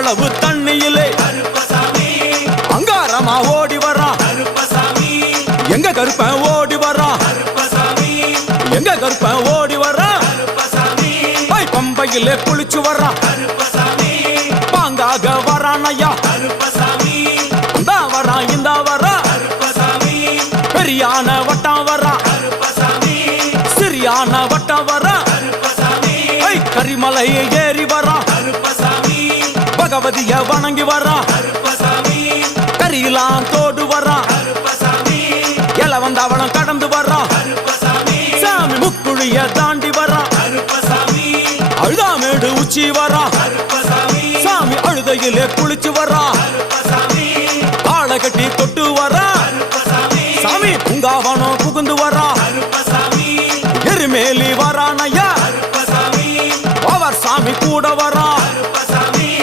அளவு தண்ணியிலே அங்காரமா ஓடி வர்றான். எங்க கருப்பன் ஓடி வர்றான், எங்க கருப்பன் ஓடி வர்றான். பம்பையிலே குளிச்சு வர்றான், பாங்காக வரான் ஐயா. இந்த வரான் இந்த வரான், பெரியான வட்டம் வரான், சிறியான வட்டம் வரான். கரிமலையை ஏறி வரான், பகவதிய வணங்கி வரான். கரியெல்லாம் தோடு வரான், எல வந்தவளம் கடந்து வரான். சாமி முக்குழிய தாண்டி வரான், அழுதாமேடு உச்சி வரான். சாமி அழுதையிலே குளிச்சு